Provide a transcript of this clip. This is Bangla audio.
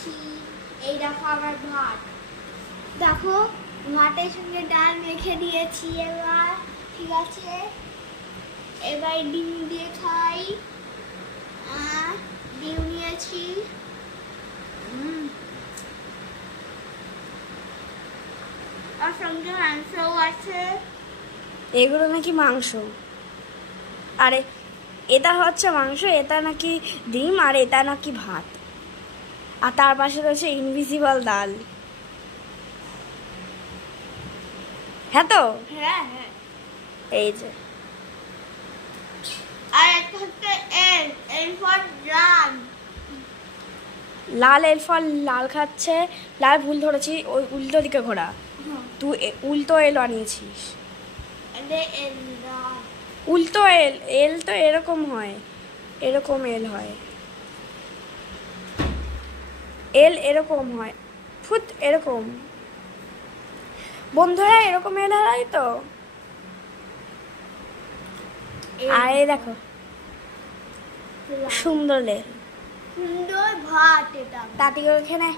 নিয়েছি। এই দেখো আমার ভাত, দেখো ভাতের সঙ্গে ডাল মেখে দিয়েছি। এবার ঠিক আছে, এবার ডিম দিয়ে খাই। ডিম নিয়েছি। আর সঙ্গে মাংসও আছে। এগুলো নাকি মাংস, আরে এটা হচ্ছে মাংস, এটা নাকি ডিম, আর এটা নাকি ভাত, আর তার পাশে রয়েছে ইনভিজিবল ডাল। হ্যাঁ তো, হ্যাঁ হ্যাঁ। এই যে আর একটা হচ্ছে এল, এল ফর ডাল। লাল এল ফল লাল খাচ্ছে, লাল ভুল ধরেছি, ওই উল্টো দিকে ঘোরা, তুই উল্টো এল আনিয়েছিস। এল ডাল। উল্টো এল, এল তো এরকম হয়, এরকম এল হয়, এল এরকম হয়, ফুট এরকম। বন্ধুরা এরকম এল হয় তো। আর এই দেখো সুন্দর এল। সুন্দর ভাত এটা। তাঁতি ওখানে